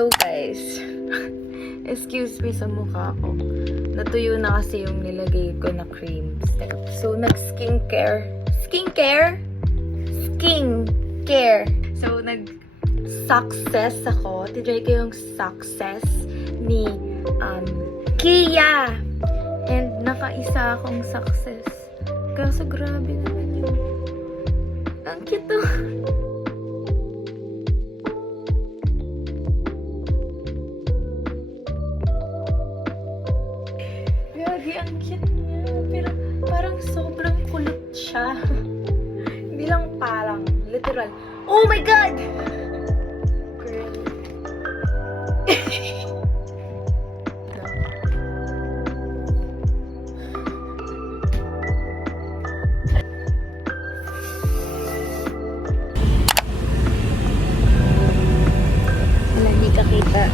So guys, excuse me sa mukha ko. Natuyo na kasi yung nilagay ko na creams. So nag-skincare. So nag-success ako. Titry ko yung success ni Kia. And nakaisa akong success. Kaso grabe naman yun. Ang cute to. Gagi, ang cute niya. Pero parang sobrang kulot siya. Hindi lang parang. Literal. Oh my God! Girl. Wala, hindi ka kita.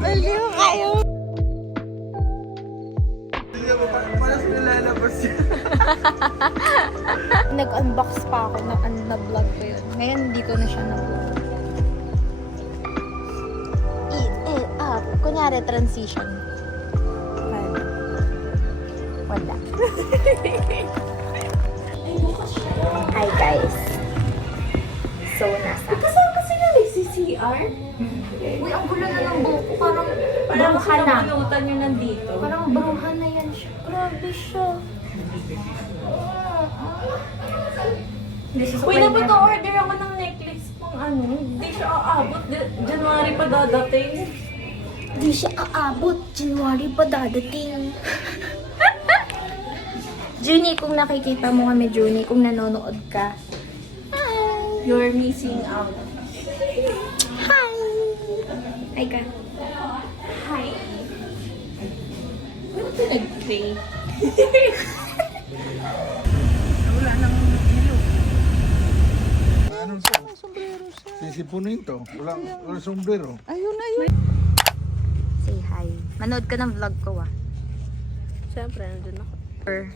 Baliw kayo! Paras nilalabas yun. Nag-unbox pa ako na-vlog ko yun. Ngayon hindi ko na siya na-vlog. Kunyari transition. Wala. Hi guys. So, nasa. Kasama sila nag-CCR? Uy, ang gulo na ng buko. Parang Parang bruha na. sinabunutan nyo nandito. Parang bruha na yan siya. Grabe siya. Uy, dapat order ako ng necklace pang ano. Hindi siya aabot. January pa dadating. Hindi siya aabot. January pa dadating. Junie, kung nakikita mo kami, Junie, kung nanonood ka. Hi! You're missing out. Hi! Hi ka. Hi. Ano ito nag-pray? Wala nang ilog. Anong siya? Sisipunin to. Walang sombrero. Say hi. Manood ka ng vlog ko, ah. Siyempre, nandun ako. Or,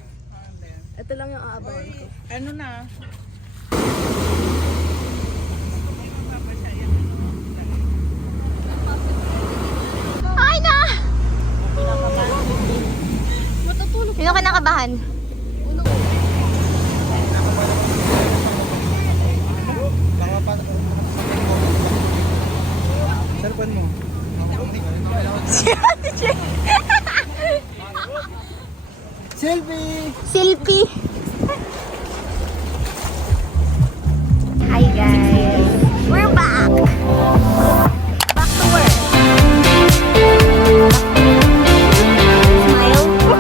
Ito lang yung aabangan ko. Ano na? ay na! Sino ka nakabahan? Sarapan mo. Selfie! Selfie! Hi guys! We're back! Back to work! Smile!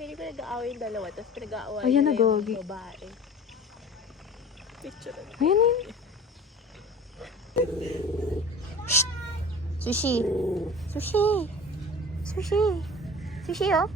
Hindi ko nag-aaway yung dalawa, tapos pinag-aaway Ayan na, nila yung Gogi. babae. Picture. Ayan na yun. Sushi. Sushi. Sushi. Sushi, oh.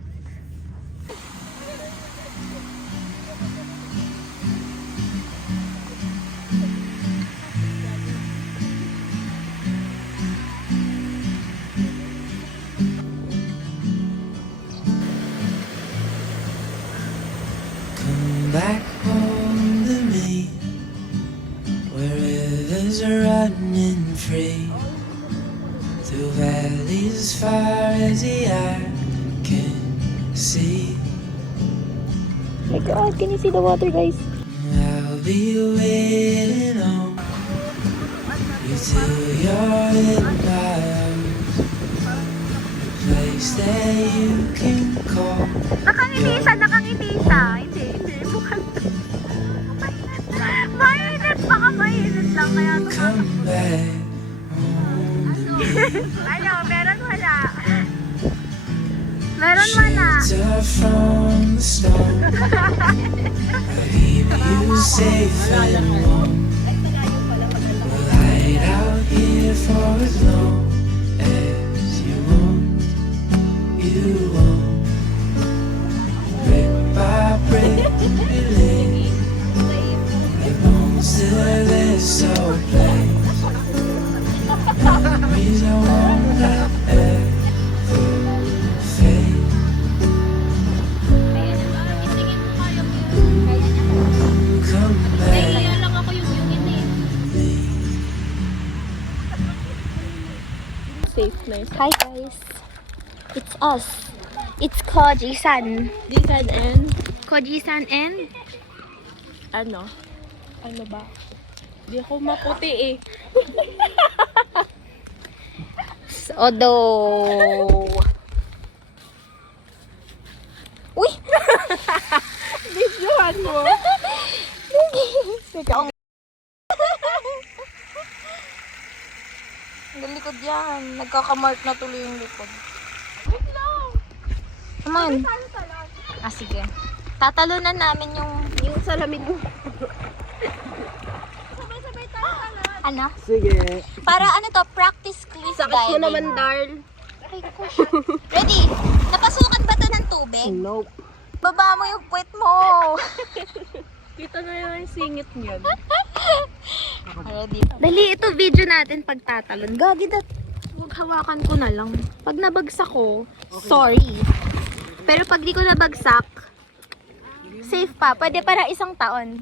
Come back home to me, where rivers are running free, through valleys as far as the eye can see. My God, can you see the water, guys? I'll be waiting on you till you're in my arms, a place that you can call. Nakangiti siya, nakangiti siya. Hindi, hindi. Mukhang... Mainit. Baka mainit lang. Kaya Come back home to me. ano, meron wala. Meron wala. Shelter from the storm, I'll keep you safe and warm. We'll hide out here for as long as you want. You want. Brick by brick, we lay the bones to this old place. Memories I won't let ever fade. Come back. Safe, nice. Hi guys. It's us. It's Koji-san. Disan and... Koji-san and... Ano? Ano ba? Di ako maputi eh. Odo. Uy! Videohan mo. Ang likod yan. Nagkakamark na tuloy yung likod. Come on. Ah, sige. Tatalunan namin yung Salamin mo. ano? Sige. Para ano to, practice cliff Sakit diving. ko naman, Darl. Ay, ko siya. Ready? Napasukan ba to ng tubig? Nope. Baba mo yung puwet mo. Kita na yung singit niyan. Ready? Dali, ito video natin pagtatalon. Gagi dat. Huwag hawakan ko na lang. Pag nabagsak ko, sorry. Pero pag di ko nabagsak, safe pa. Pwede para 1 taon.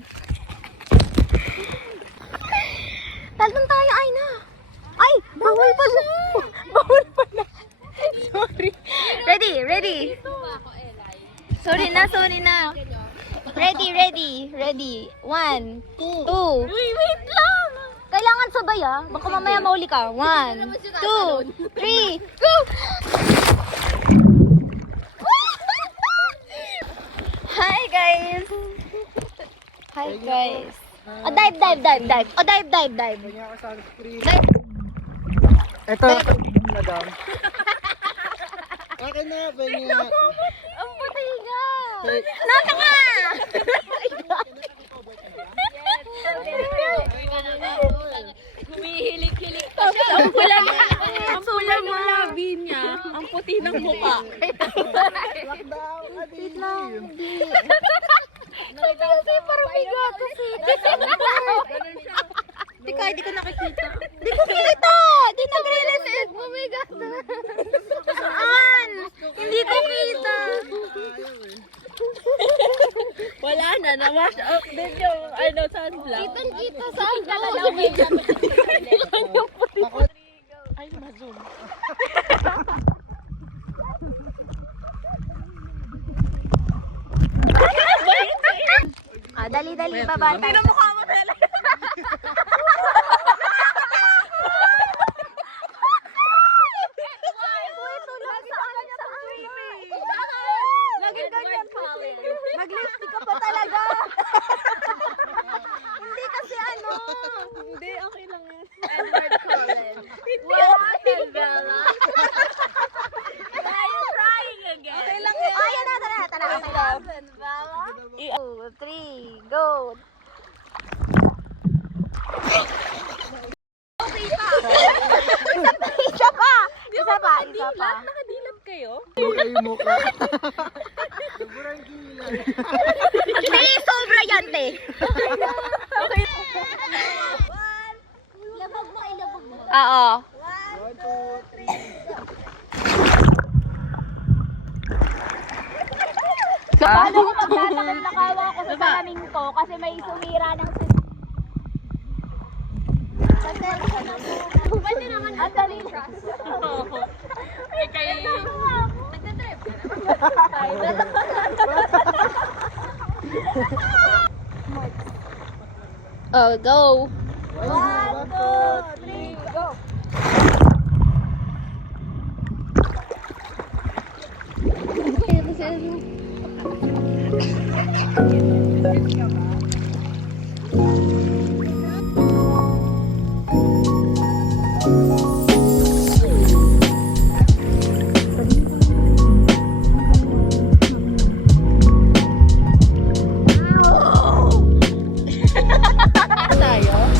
Talon tayo, ay na. Ay, bawal pala. Bawal pala. Sorry. Ready, ready. Sorry na, sorry na. Ready, ready, ready. 1, 2. Wait lang. Kailangan sabay ah. Baka mamaya mauli ka. 1, 2, 3, go! Hi guys. Hi guys. Oh, dive, dive, dive, dive. Oh, dive, dive, dive. Kanya ka sunscreen. Dive. Ito, madam. Akin na, kanya. Ang puti ka. Nasa ka! Humihilik-hilik pa siya. Ang pula ng labi niya. Ang puti ng mukha. Lockdown, Wait lang, hindi. Nakita kasi parang biga kasi. Hindi ko nakikita. Hindi ko kita! Hindi nag-realize. Oh my God. Saan? Hindi ko kita. Wala na. Na-wash out din yung sunblock. Kitang-kita saan ka? Yung puti. Ay, ma-zoom. Ah, dali-dali, baba tayo. Mukha mo talaga. Laging ganyan pa. Nag-lipstick ka pa talaga. Hindi kasi ano. Hindi, okay lang yan. Edward Cullen. Wow, Bella. Why are you trying again? Okay lang yan. Oh, yan na, tara, tara. Isa pa. Nakadilat kayo? Ay, mukha. Sobrang gila. Hindi, sobra yan, te. Labag mo, ilabag mo. Oo. 1, 2, 3. Paano ko magtatakip na kawa ko sa salamin ko kasi may sumira ng Pwede naman ang dali. Ay, kayo. Nagtatrip. Oh, go. 1, 2, 3, go.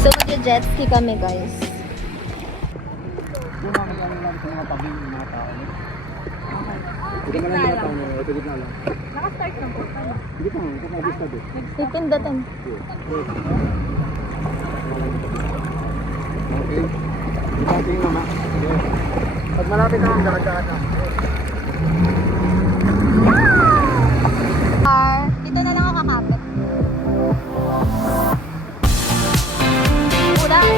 So, mag-jet ski kami, guys. Yung mga kailangan natin sa mga tabi ng mga tao. Hindi mo lang mga tao na ito gitna lang. Nakastart ng po. Hindi pa, ito mga vista doon. Pipindatan. Okay. Ito yung mama. Okay. Pag malapit na ang dagat na. Dito na lang ako kakapit. Ulan.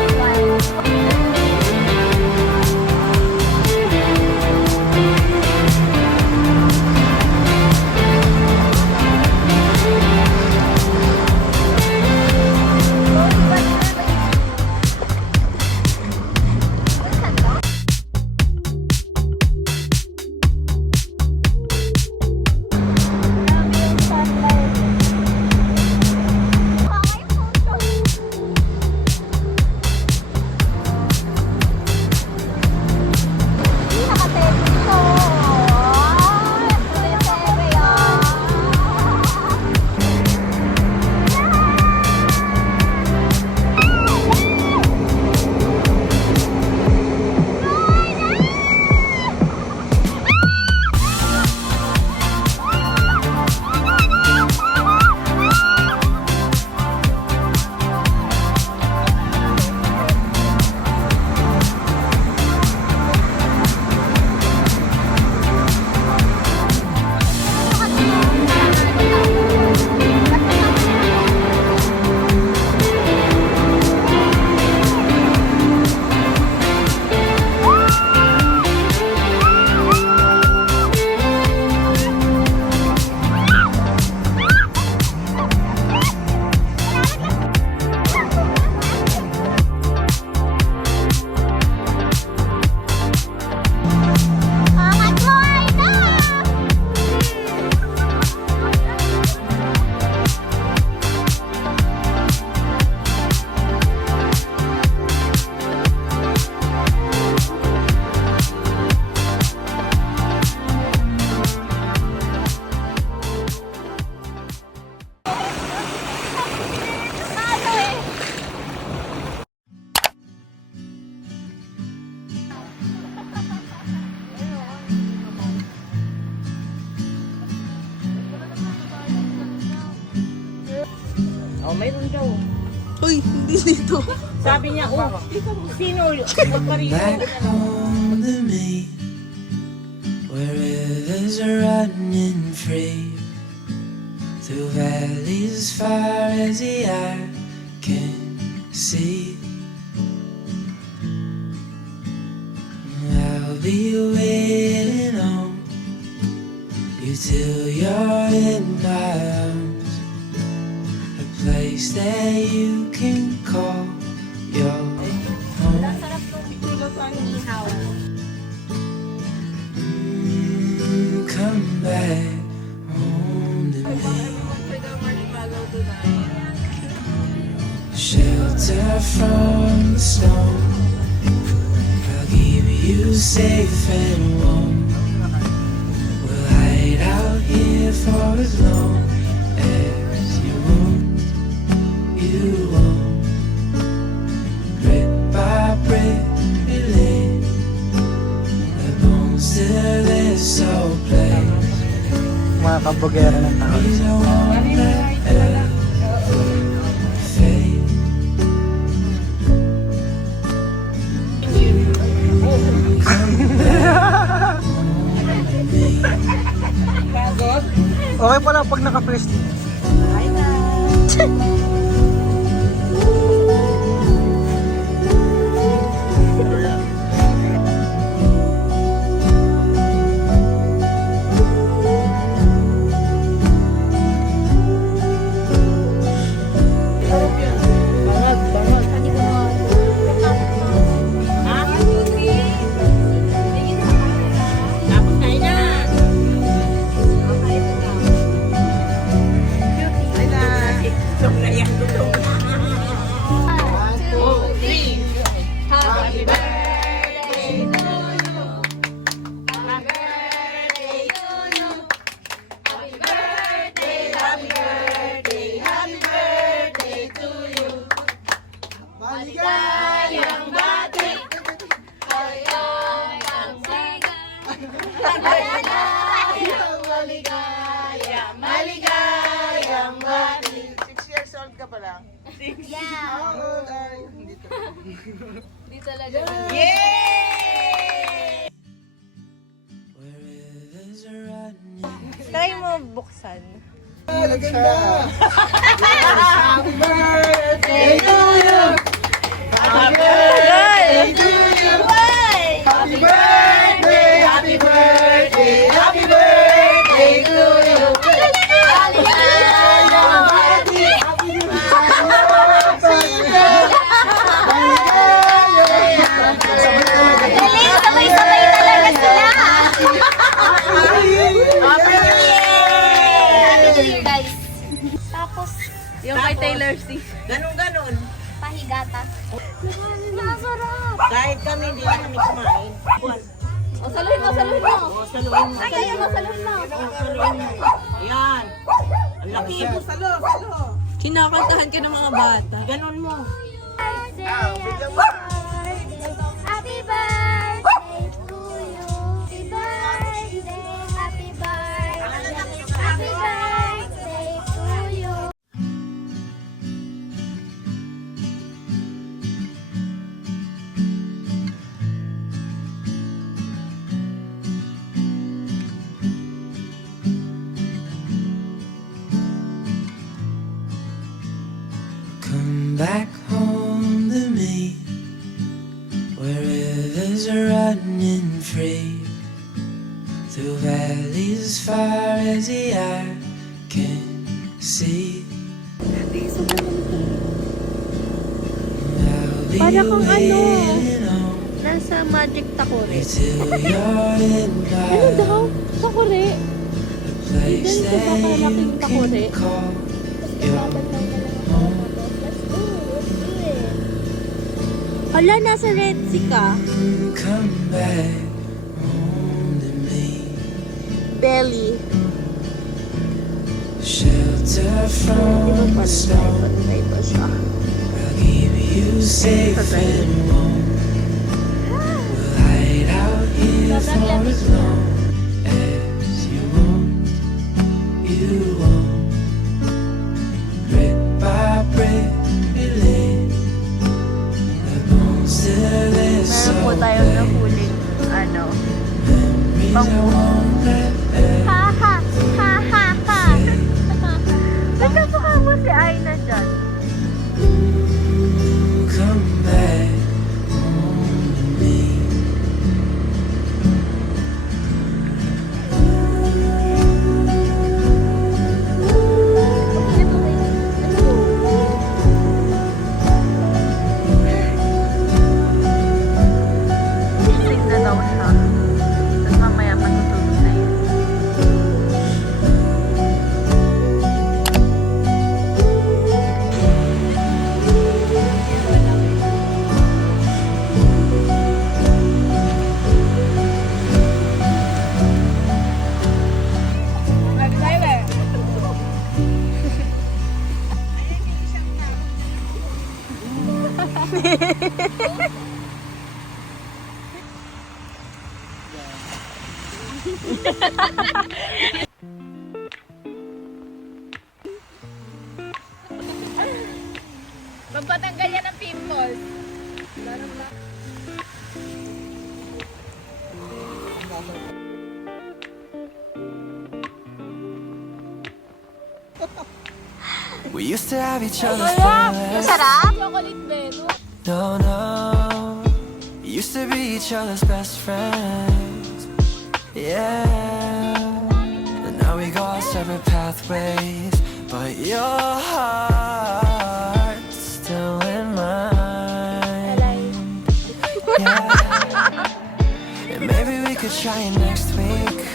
Oh, mayroon daw. Uy, hindi dito. Sabi niya, oh, sino yun? Magkariyo. Back home to me, where rivers are running free, through valleys as far as the eye can see. I'll be waiting on you till you're in my arms, a place that you can call your home. Come back home to me. Shelter from the storm, I'll keep you safe and warm. We'll hide out here for as long as you want. You want. Brick by brick, we lay the bones belongs to this old place. Mga kabugera ng tao. Please, I won't let ever fade. Okay pala pag naka-first. Where rivers are running. Try mo buksan. Sabay-sabay talaga sila. Happy New Year, guys. Tapos, Yung kay Taylor C. Ganon-ganon. pahigatas. Nasarap. Kahit kami, hindi na kami kumain. O, saluhin mo, saluhin mo. Saluhin mo. Ay, ayaw mo, saluhin mo. Saluhin mo. Ayan. Ang laki mo. Salo. Kinakantahan ka ng mga bata. Ganon mo. Happy birthday to you. Happy birthday, happy birthday, happy birthday to you. Come back home to me, where rivers are running free, through valleys as far as the eye can see. Para kang ano, waiting on nasa Magic Takore. till you're in Ano daw? Takore? a place Diyan sa that kakalaking you Takore. can call your home. Hala, nasa Red Sea ka. Come back home to me. Delhi. Shelter from the storm. Ito siya. I'll keep you safe and warm. We'll hide out here for as long as you want. You want. Brick by brick, we live. The bones to this Meron po tayong nahuling, ano, memories I won't let ever ha ha ha ha ha. Nagkapaka mo si Aina dyan. come back home to me. Gising na daw siya. Tapos mamaya matutulog na yun. Magpatanggal yan ng pimples. We used to have each other's best. Sarap! No, no. Used to be each other's best friends. Yeah. And now we go our separate pathways. But your heart's still in mine. Yeah. And maybe we could try it next week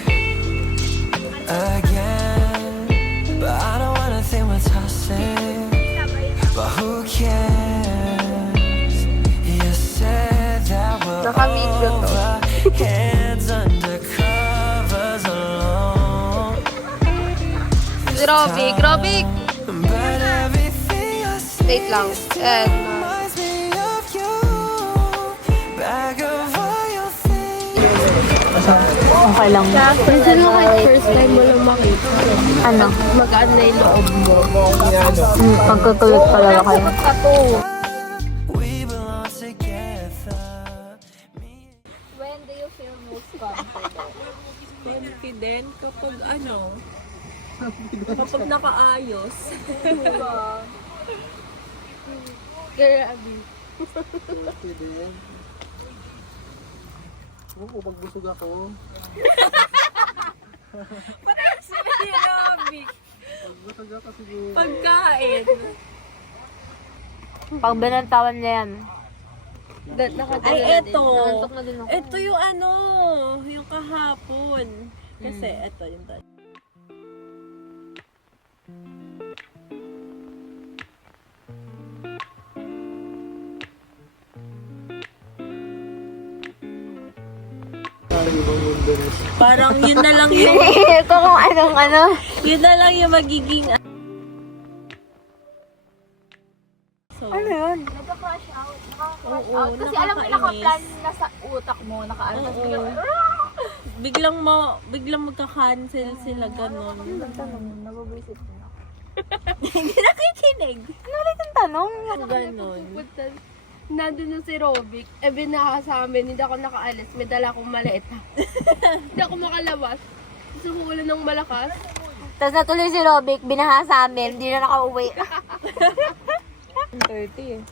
again. But I don't wanna think we're tossing. But who cares? You said that we're Naka-video to. over. Hands under covers alone. Grabe. But everything I see Wait lang. reminds me of you. Bag of all your things. Okay lang. Minsan mo kahit first time mo lang makita. Ano? Magaan na yung loob mo. Pagkakulit pala kayo. We belong together. When do you feel most confident? Confident kapag kapag nakaayos. Grabe. Oo, pag busog ako. Grabe. Pag busog ako siguro. Pagkain. Pag binantawan niya yan. Ay, eto. Nantok na din ako. Ito yung yung kahapon. Kasi ito yung Parang ibang mundo na. parang yun na lang yung Ito kung anong ano. yun na lang yung magiging so, Ano yun? Nagka-crush out. Nakaka-crush Oo, out. Kasi alam mo yung nakakainis. naka-plan na sa utak mo. Naka-ano. Tapos biglang biglang magka-cancel sila ganon. Tanong, nababwisit mo. Hindi nakikinig. Ano ulit ang tanong? Ganon. Nandun na si Robic, binaha sa amin, hindi ako nakaalis, may dala akong maleta. Hindi ako makalabas. Gusto ko ulan ng malakas. Tapos natuloy si Robic, binaha sa amin, hindi na nakauwi. 30 eh.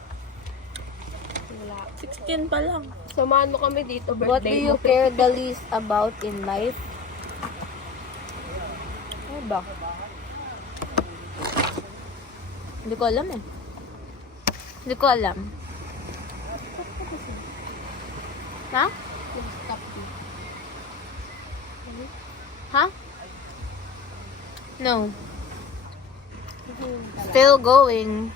16 pa lang. Samahan mo kami dito, What do birthday you mo. care the least about in life? Ano ba? Hindi ko alam eh. Hindi ko alam. Ha? Ha? No. Still going.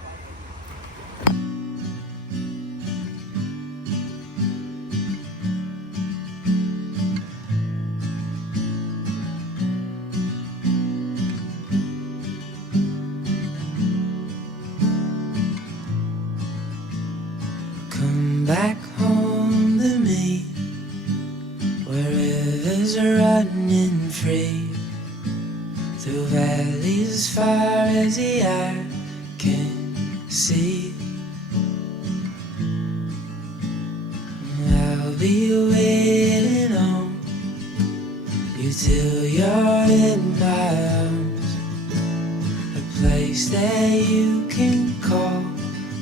Come back home to me, where rivers are running free, through valleys as far as the eye can see. I'll be waiting on you till you're in my arms, a place that you can call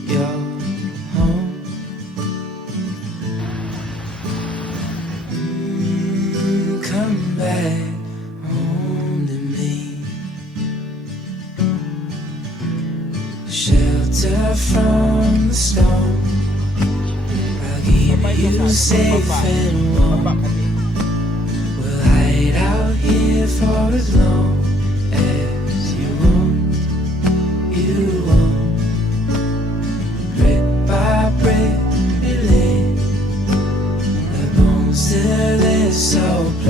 your home. Come back home to me, shelter from the storm. I'll keep you safe and warm. We'll hide out here for as long as you want. You want. Brick by brick, we lay the bones to this old place.